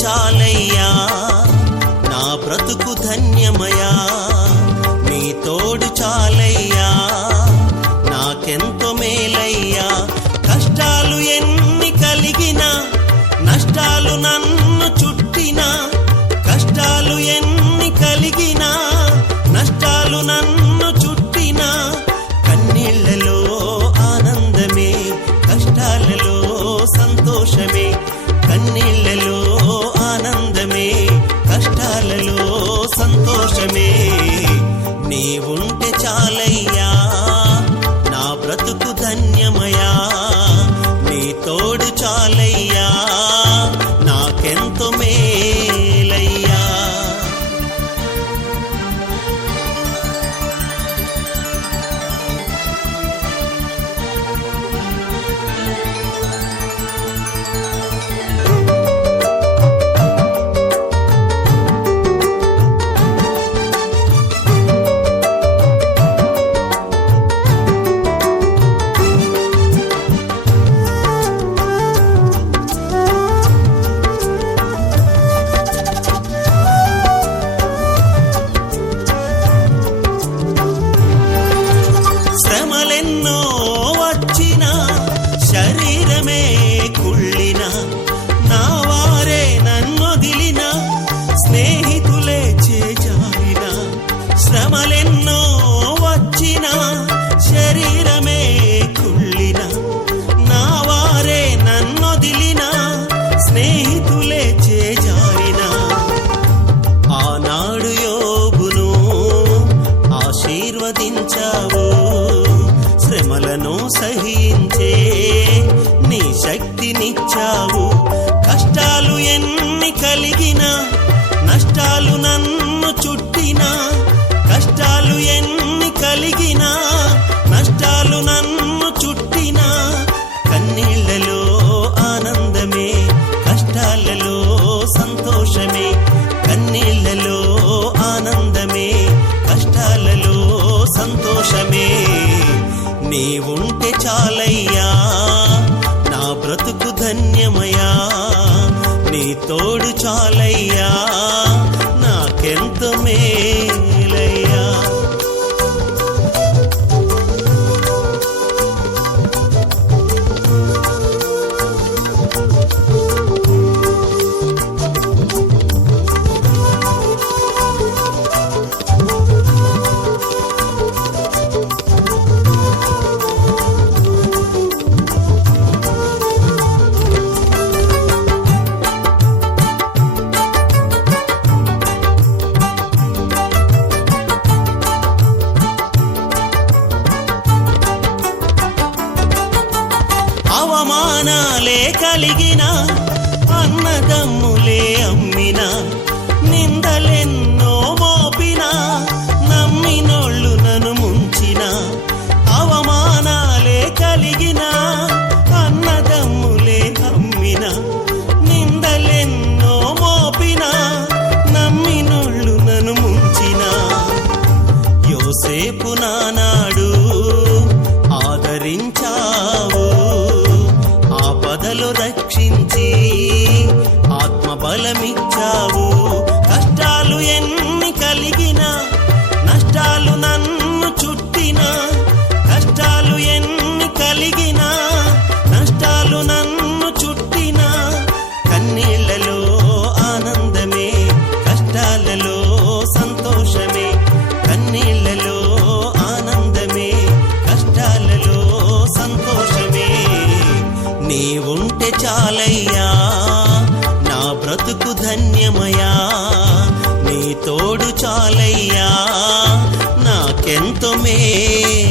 చాలయ్యా నా బ్రతుకు ధన్యమయా నీ తోడు చాలయ్యా నాకెంతో మేలయ్యా కష్టాలు ఎన్ని కలిగినా నష్టాలు నన్ను చుట్టినా కష్టాలు ఎన్ని కలిగినా నష్టాలు నన్ను చుట్టినా కన్నీళ్లలో ఆనందమే కష్టాలలో సంతోషమే కన్నీళ్లలో ఆనందమే కష్టాలలో సంతోషమే నీవుంటే చాలయ్యా నా బ్రతుకు ధన్యమయా నీ తోడు చాలయ్యా నాకెంతో మేలయ్యా శ్రమలెన్నో వచ్చినా శరీరమే కుళ్ళినా నా వారే నన్నొదిలినా స్నేహితులే చేజారినా శ్రమలెన్నో వచ్చినా శరీరమే కుళ్ళినా నా వారే నన్నొదిలినా స్నేహితులే చేజారినా ఆనాడు యోబును ఆశీర్వదించావు శ్రమలను సహించే నీ శక్తినిచ్చావు కష్టాలు ఎన్ని కలిగినా నష్టాలు నన్ను చుట్టినా కష్టాలు ఎన్ని కలిగినా నష్టాలు నన్ను చుట్టినా కన్నీళ్లలో ఆనందమే కష్టాలలో సంతోషమే కన్నీళ్లలో ఆనందమే కష్టాలలో సంతోషమే నీవుంటే చాలయ్యా నా బ్రతుకు ధన్యమయా నీ తోడు చాలయ్యా నాకెంతో మేలయ్యా అవమానాలే కలిగినా అన్నదమ్ములే అమ్మినా నిందలెన్నో మోపినా నమ్మినోళ్ళు నన్ను ముంచినా అవమానాలే కలిగినా అన్నదమ్ములే అమ్మినా నిందలెన్నో మోపినా నమ్మినోళ్ళు నన్ను ముంచినా యోసేపు నానాడు ఆదరించావు ఆపదలు రక్షించి ఆత్మబలమిచ్చావు కష్టాలు ఎన్ని కలిగినా నష్టాలు నన్ను చుట్టినా కష్టాలు ఎన్ని కలిగినా నష్టాలు నన్ను చుట్టినా కన్నీళ్లలో ఆనందమే కష్టాలలో సంతోషమే కన్నీళ్లలో ఆనందమే కష్టాలలో సంతోషమే నీవుంటే చాలయ్యా నా బ్రతుకు ధన్యమయా నీ తోడు చాలయ్యా నాకెంతో మేలయ్యా